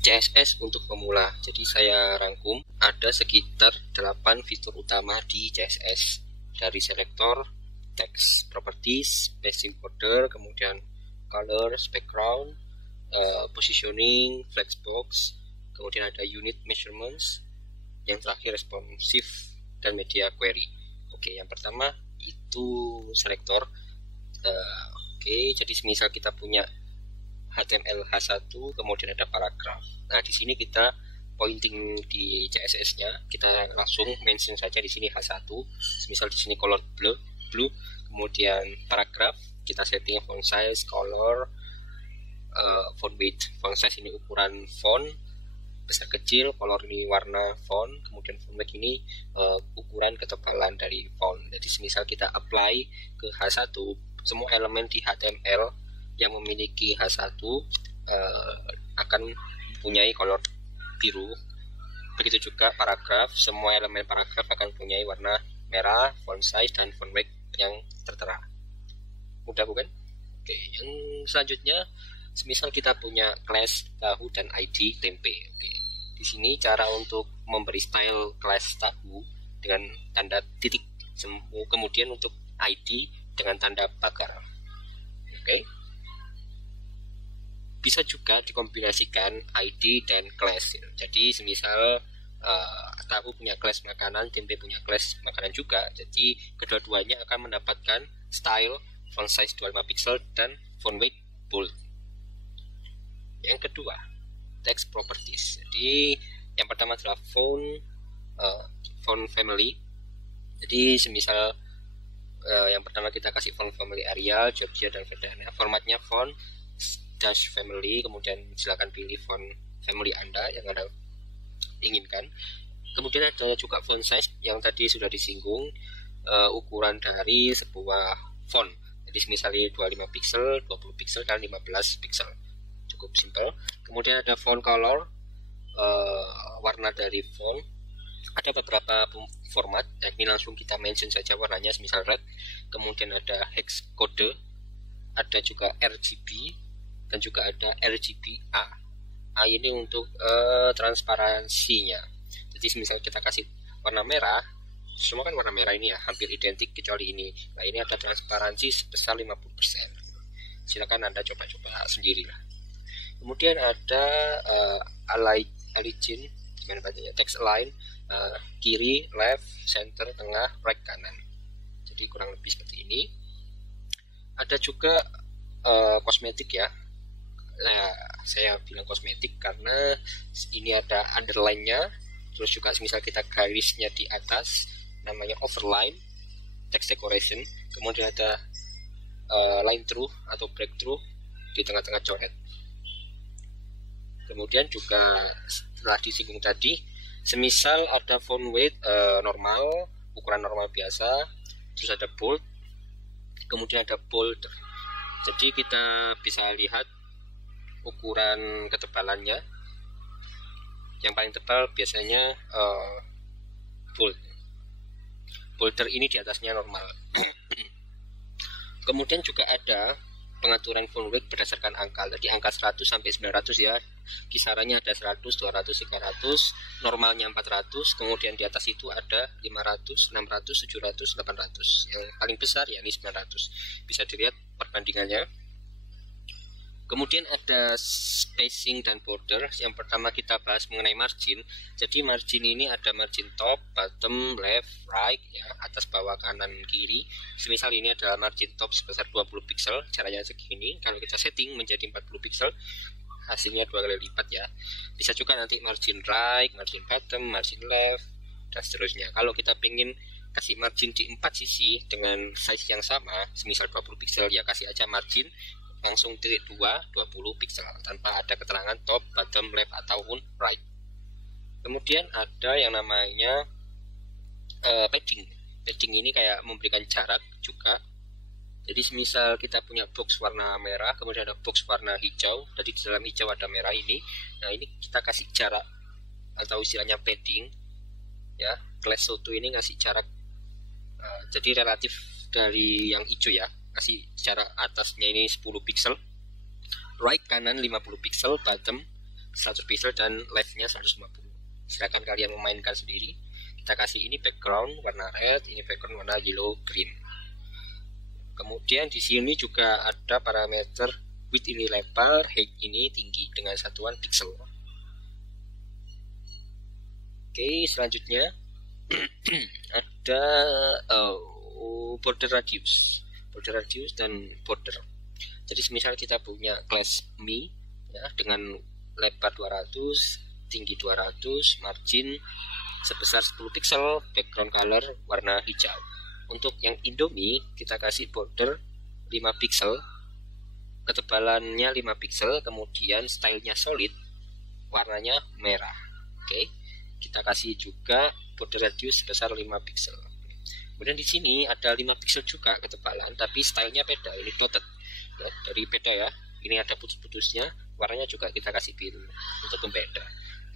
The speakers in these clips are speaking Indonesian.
CSS untuk pemula. Jadi saya rangkum ada sekitar 8 fitur utama di CSS, dari selektor, text, properties, spacing border, kemudian colors, background, positioning, flexbox, kemudian ada unit measurements, yang terakhir responsive dan media query. Oke, yang pertama itu selektor. Oke, jadi misal kita punya HTML H1, kemudian ada paragraf. Nah, di sini kita pointing di CSS-nya, kita langsung mention saja di sini H1. Misal di sini color blue, kemudian paragraf, kita setting font size, color, font weight. Font size ini ukuran font, besar kecil, color ini warna font, kemudian font weight ini ukuran ketebalan dari font. Jadi misal kita apply ke H1, semua elemen di HTML yang memiliki H1 akan mempunyai color biru. Begitu juga paragraf, semua elemen paragraf akan mempunyai warna merah, font size dan font weight yang tertera. Mudah bukan? Oke, yang selanjutnya, semisal kita punya class tahu dan ID tempe. Oke, di sini cara untuk memberi style class tahu dengan tanda titik, kemudian untuk ID dengan tanda pagar. Oke. Bisa juga dikombinasikan ID dan class. Jadi semisal tahu punya class makanan, tempe punya class makanan juga. Jadi kedua-duanya akan mendapatkan style font size 25 pixel dan font weight bold. Yang kedua, text properties. Jadi yang pertama adalah font family. Jadi semisal yang pertama kita kasih font family Arial, Georgia dan Verdana. Formatnya font dash family, kemudian silakan pilih font family Anda yang Anda inginkan. Kemudian ada juga font size yang tadi sudah disinggung, ukuran dari sebuah font. Jadi misalnya 25 pixel, 20 pixel dan 15 pixel. Cukup simpel. Kemudian ada font color, warna dari font. Ada beberapa format, ini langsung kita mention saja warnanya, misal red. Kemudian ada hex code, ada juga RGB, dan juga ada RGBA. A ini untuk transparansinya. Jadi misal kita kasih warna merah, semua kan warna merah ini ya, hampir identik kecuali ini. Nah, ini ada transparansi sebesar 50%. Silakan Anda coba-coba sendiri lah. Kemudian ada align, gimana bacanya? Text align, kiri, left, center, tengah, right, kanan. Jadi kurang lebih seperti ini. Ada juga kosmetik ya. Nah, saya bilang kosmetik karena ini ada underline-nya, terus juga misal kita garisnya di atas, namanya overline, text decoration, kemudian ada line through atau breakthrough di tengah-tengah coret. Kemudian juga setelah disinggung tadi, semisal ada font weight normal, ukuran normal biasa, terus ada bold, kemudian ada bold. Jadi kita bisa lihat ukuran ketebalannya. Yang paling tebal biasanya bold. Bolder ini di atasnya normal. Kemudian juga ada pengaturan font weight berdasarkan angka. Tadi angka 100 sampai 900 ya. Kisarannya ada 100, 200, 300, normalnya 400, kemudian di atas itu ada 500, 600, 700, 800. Yang paling besar ya ini 900. Bisa dilihat perbandingannya. Kemudian ada spacing dan border. Yang pertama kita bahas mengenai margin. Jadi margin ini ada margin top, bottom, left, right ya, atas, bawah, kanan, kiri. Semisal ini adalah margin top sebesar 20 pixel, caranya segini. Kalau kita setting menjadi 40 pixel, hasilnya 2 kali lipat ya. Bisa juga nanti margin right, margin bottom, margin left, dan seterusnya. Kalau kita pengen kasih margin di 4 sisi dengan size yang sama, semisal 20 pixel ya, kasih aja margin langsung titik 2, 20 pixel tanpa ada keterangan top, bottom, left ataupun right. Kemudian ada yang namanya padding. Padding ini kayak memberikan jarak juga. Jadi semisal kita punya box warna merah, kemudian ada box warna hijau, jadi di dalam hijau ada merah ini. Nah, ini kita kasih jarak atau istilahnya padding ya. Class Soto ini ngasih jarak jadi relatif dari yang hijau ya, kasih jarak atasnya ini 10 pixel, right kanan 50 pixel, bottom 100 pixel dan left-nya 150. Silakan kalian memainkan sendiri. Kita kasih ini background warna red, ini background warna yellow green. Kemudian di sini juga ada parameter width ini lebar, height ini tinggi dengan satuan pixel. Oke, selanjutnya ada border radius dan border. Jadi misal kita punya class me ya, dengan lebar 200, tinggi 200, margin sebesar 10 pixel, background color warna hijau. Untuk yang Indomie kita kasih border 5 pixel, ketebalannya 5 pixel, kemudian stylenya solid, warnanya merah. Oke, kita kasih juga border radius sebesar 5 pixel. Kemudian di sini ada 5 pixel juga ketebalan, tapi stylenya beda. Ini dotted ya, dari beda ya. Ini ada putus-putusnya, warnanya juga kita kasih biru untuk pembeda.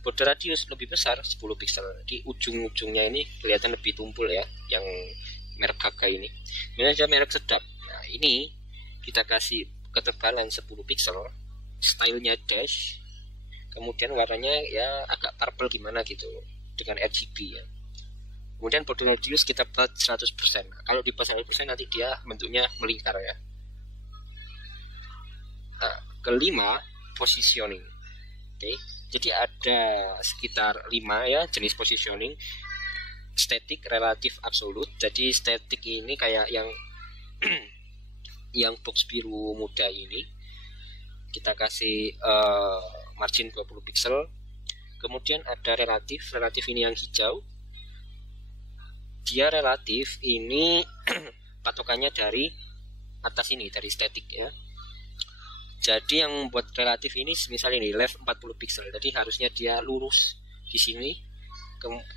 Border radius lebih besar 10 pixel. Di ujung-ujungnya ini kelihatan lebih tumpul ya, yang merek Gaga ini. Ini aja merek sedap. Nah, ini kita kasih ketebalan 10 pixel, stylenya dash, kemudian warnanya ya agak purple gimana gitu dengan RGB ya. Kemudian border radius kita buat 100%. Kalau di 100% nanti dia bentuknya melingkar ya. Nah, kelima, positioning. Oke, jadi ada sekitar 5 ya jenis positioning. Static, relatif, absolut. Jadi static ini kayak yang yang box biru muda ini. Kita kasih margin 20 pixel. Kemudian ada relatif ini yang hijau. Dia relatif ini patokannya dari atas ini, dari static ya. Jadi yang buat relatif ini misalnya ini left 40 pixel. Jadi harusnya dia lurus di sini.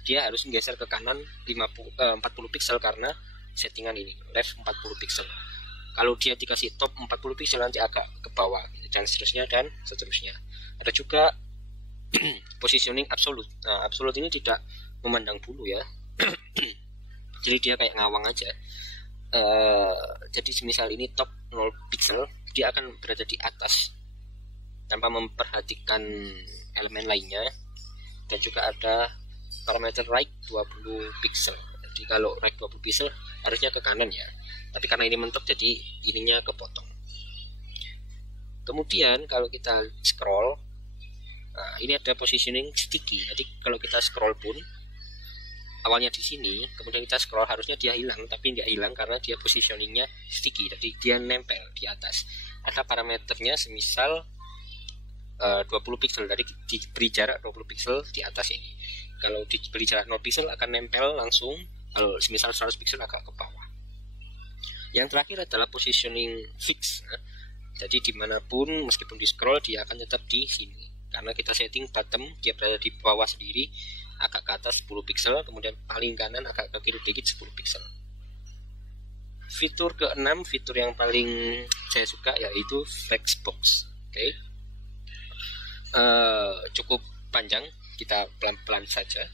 Dia harus menggeser ke kanan 40 pixel karena settingan ini left 40 pixel. Kalau dia dikasih top 40 pixel nanti agak ke bawah dan seterusnya dan seterusnya. Ada juga positioning absolute. Nah, absolute ini tidak memandang bulu ya. Jadi dia kayak ngawang aja. Jadi misal ini top 0 pixel, dia akan berada di atas tanpa memperhatikan elemen lainnya. Dan juga ada parameter right 20 pixel. Jadi kalau right 20 pixel harusnya ke kanan ya. Tapi karena ini mentok jadi ininya kepotong. Kemudian kalau kita scroll, nah ini ada positioning sticky. Jadi kalau kita scroll pun awalnya di sini, kemudian kita scroll harusnya dia hilang, tapi nggak hilang karena dia positioningnya sticky. Jadi dia nempel di atas. Ada parameternya semisal 20 pixel, jadi diberi jarak 20 pixel di atas ini. Kalau diberi jarak 0 pixel akan nempel langsung. Kalau semisal 100 pixel agak ke bawah. Yang terakhir adalah positioning fix. Nah, jadi dimanapun meskipun di scroll dia akan tetap di sini. Karena kita setting bottom dia berada di bawah sendiri, agak ke atas 10 pixel, kemudian paling kanan agak ke kiri dikit 10 pixel. Fitur ke-6, fitur yang paling saya suka yaitu flexbox. Oke. Cukup panjang, kita pelan-pelan saja.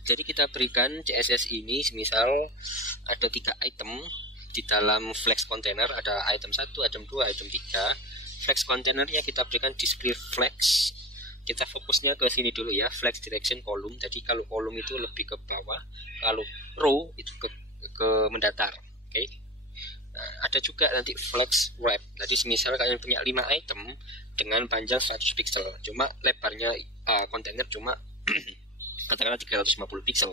Jadi kita berikan CSS ini semisal ada 3 item di dalam flex container, ada item 1, item 2, item 3. Flex containernya kita berikan display flex. Kita fokusnya ke sini dulu ya, flex direction column. Jadi kalau column itu lebih ke bawah, kalau row itu ke mendatar. Oke. Nah, ada juga nanti flex wrap. Jadi semisal kalian punya 5 item dengan panjang 100 pixel, cuma lebarnya kontainer cuma katakanlah 350 pixel.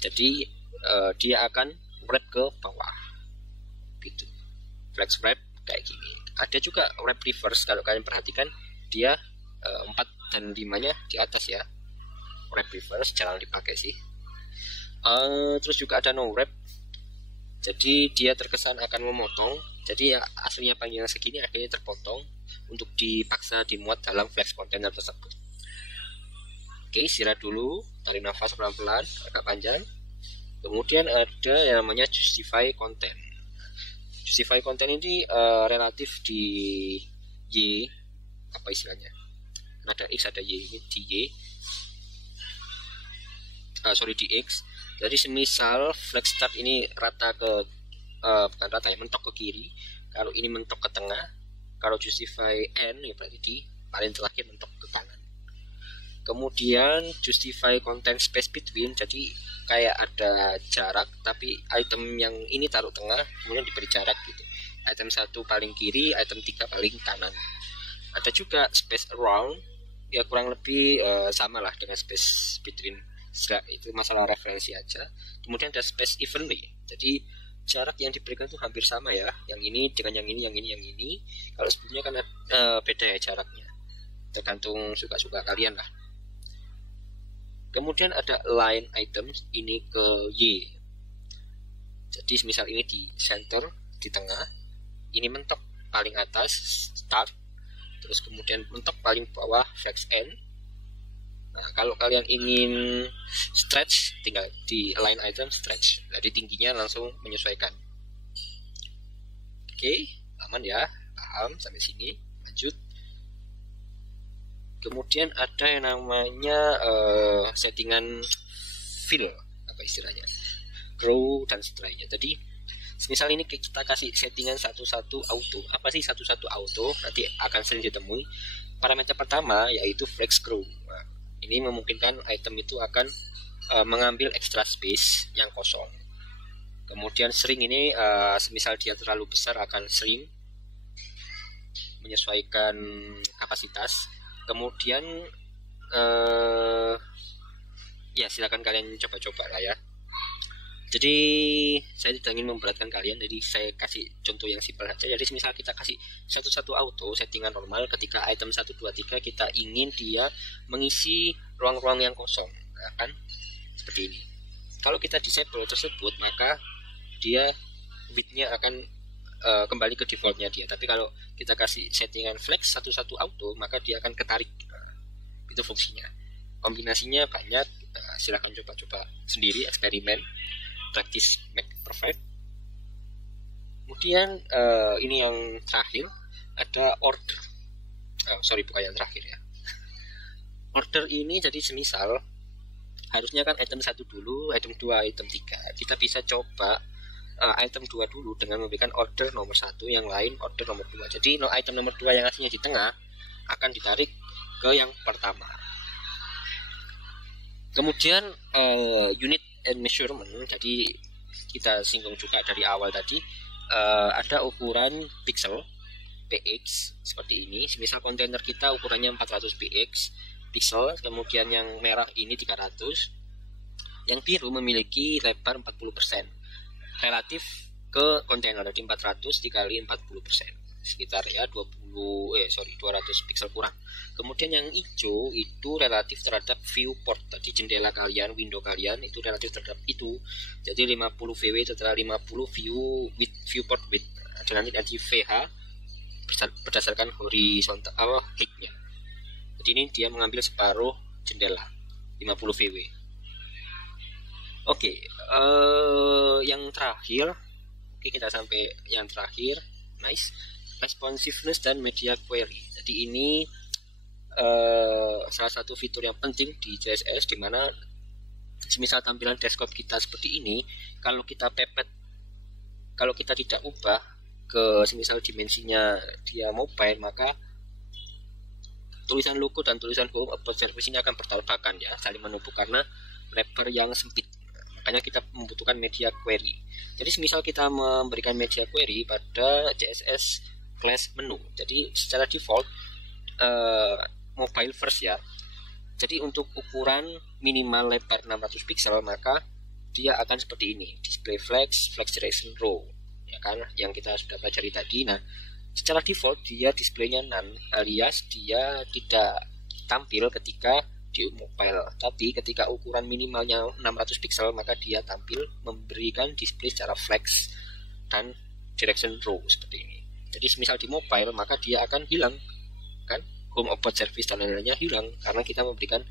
Jadi dia akan wrap ke bawah. Gitu. Flex wrap kayak gini. Ada juga wrap reverse, kalau kalian perhatikan dia 4 dan 5-nya di atas ya. Wrap reverse jarang dipakai sih. Terus juga ada no wrap. Jadi dia terkesan akan memotong. Jadi ya aslinya panjang segini akhirnya terpotong untuk dipaksa dimuat dalam flex container tersebut. Oke, istirahat dulu, tarik nafas pelan-pelan, agak panjang. Kemudian ada yang namanya justify content. Justify content ini relatif di Y, apa istilahnya? Ada X, ada Y, ini di Y. Di X. Jadi semisal flex start ini rata ke bukan rata ya, mentok ke kiri. Kalau ini mentok ke tengah, Kalau justify N ya berarti di paling terakhir mentok ke kanan. Kemudian justify content space between, jadi kayak ada jarak tapi item yang ini taruh tengah, kemudian diberi jarak gitu. Item 1 paling kiri, item 3 paling kanan. Ada juga space around, ya kurang lebih sama lah dengan space between. Itu masalah referensi aja. Kemudian ada space evenly, jadi jarak yang diberikan itu hampir sama ya, yang ini dengan yang ini, yang ini, yang ini. Kalau sebelumnya kan beda ya jaraknya, tergantung suka-suka kalian lah. Kemudian ada line items, ini ke Y. Jadi misal ini di center, di tengah, ini mentok paling atas start, terus kemudian mentok paling bawah flex N. Nah, kalau kalian ingin stretch, tinggal di line item stretch, jadi tingginya langsung menyesuaikan. Oke, aman ya, paham sampai sini. Lanjut. Kemudian ada yang namanya settingan fill, apa istilahnya, grow dan seterusnya. Jadi misal ini kita kasih settingan satu-satu auto. Apa sih satu-satu auto? Nanti akan sering ditemui. Parameter pertama yaitu flex grow. Nah, ini memungkinkan item itu akan mengambil extra space yang kosong. Kemudian shrink ini semisal dia terlalu besar akan shrink, menyesuaikan kapasitas. Kemudian ya silakan kalian coba-coba lah ya. Jadi saya tidak ingin memberatkan kalian, jadi saya kasih contoh yang simpel saja. Jadi misal kita kasih satu-satu auto settingan normal, ketika item 1, 2, 3 kita ingin dia mengisi ruang-ruang yang kosong, nah, kan seperti ini. Kalau kita disable tersebut, maka dia width-nya akan kembali ke defaultnya dia. Tapi kalau kita kasih settingan flex satu-satu auto, maka dia akan ketarik. Nah, itu fungsinya. Kombinasinya banyak. Silahkan coba-coba sendiri, eksperimen, practice make perfect. Kemudian ini yang terakhir ada order. Bukan yang terakhir ya. Order ini jadi semisal harusnya kan item 1 dulu, item 2, item 3. Kita bisa coba item 2 dulu dengan memberikan order nomor 1, yang lain order nomor 2. Jadi item nomor 2 yang aslinya di tengah akan ditarik ke yang pertama. Kemudian unit and measurement, jadi kita singgung juga dari awal tadi, ada ukuran pixel px seperti ini. Misal kontainer kita ukurannya 400 px pixel, kemudian yang merah ini 300, yang biru memiliki lebar 40% relatif ke kontainer, jadi 400 dikali 40%, sekitar ya 200 pixel kurang. Kemudian yang hijau itu relatif terhadap viewport, tadi jendela kalian, window kalian itu relatif terhadap itu, jadi 50 VW setelah 50 viewport width. Dan nanti ada VH berdasarkan horizontal height-nya. Jadi ini dia mengambil separuh jendela 50 VW. Oke, yang terakhir, kita sampai yang terakhir, nice, responsiveness dan media query. Jadi ini salah satu fitur yang penting di CSS, dimana semisal tampilan desktop kita seperti ini, kalau kita pepet, kalau kita tidak ubah ke semisal dimensinya dia mobile, maka tulisan logo dan tulisan home about service ini akan bertabrakan ya, saling menumpuk karena lebar yang sempit. Makanya kita membutuhkan media query. Jadi semisal kita memberikan media query pada CSS class menu, jadi secara default mobile first ya. Jadi untuk ukuran minimal lebar 600 pixel, maka dia akan seperti ini, display flex direction row, ya kan, yang kita sudah pelajari tadi. Nah, secara default dia displaynya none, alias dia tidak tampil ketika di mobile. Tapi ketika ukuran minimalnya 600 pixel, maka dia tampil memberikan display secara flex dan direction row seperti ini. Jadi misal di mobile, maka dia akan hilang kan, home about service dan lain-lainnya hilang karena kita memberikan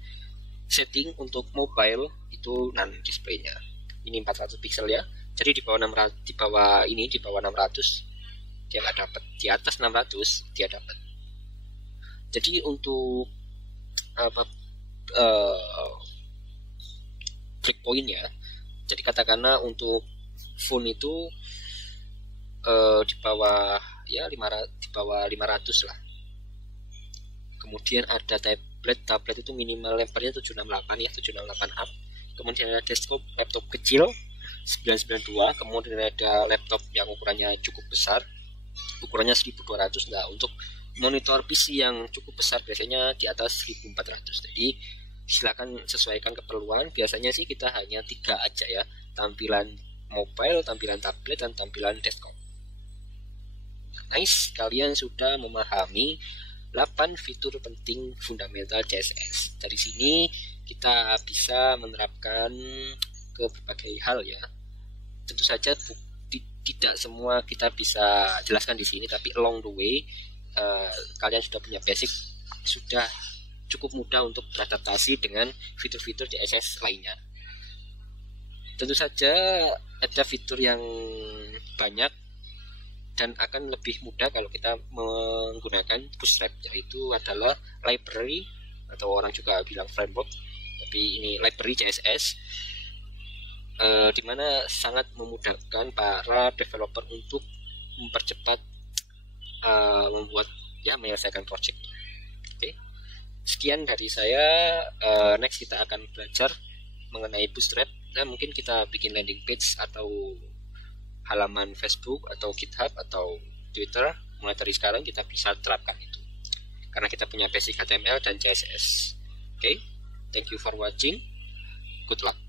setting untuk mobile itu non displaynya. Ini 400 pixel ya. Jadi di bawah 600, di bawah 600 dia nggak dapat, di atas 600 dia dapat. Jadi untuk breakpoint ya, jadi katakanlah untuk font itu di bawah ya di bawah 500 lah. Kemudian ada tablet itu minimal lembarnya 768 ya, 768 up. Kemudian ada desktop laptop kecil 992. Kemudian ada laptop yang ukurannya cukup besar, ukurannya 1200. Nah, untuk monitor PC yang cukup besar biasanya di atas 1400. Jadi silakan sesuaikan keperluan. Biasanya sih kita hanya 3 aja ya, tampilan mobile, tampilan tablet, dan tampilan desktop. Nice, kalian sudah memahami 8 fitur penting fundamental CSS. Dari sini kita bisa menerapkan ke berbagai hal ya. Tentu saja tidak semua kita bisa jelaskan di sini, tapi along the way kalian sudah punya basic, sudah cukup mudah untuk beradaptasi dengan fitur-fitur CSS lainnya. Tentu saja ada fitur yang banyak dan akan lebih mudah kalau kita menggunakan Bootstrap, yaitu adalah library atau orang juga bilang framework, tapi ini library CSS, dimana sangat memudahkan para developer untuk mempercepat menyelesaikan project. Oke. Sekian dari saya. Next kita akan belajar mengenai Bootstrap. Nah, mungkin kita bikin landing page atau halaman Facebook atau GitHub atau Twitter. Mulai dari sekarang kita bisa terapkan itu karena kita punya basic HTML dan CSS. Oke, thank you for watching. Good luck.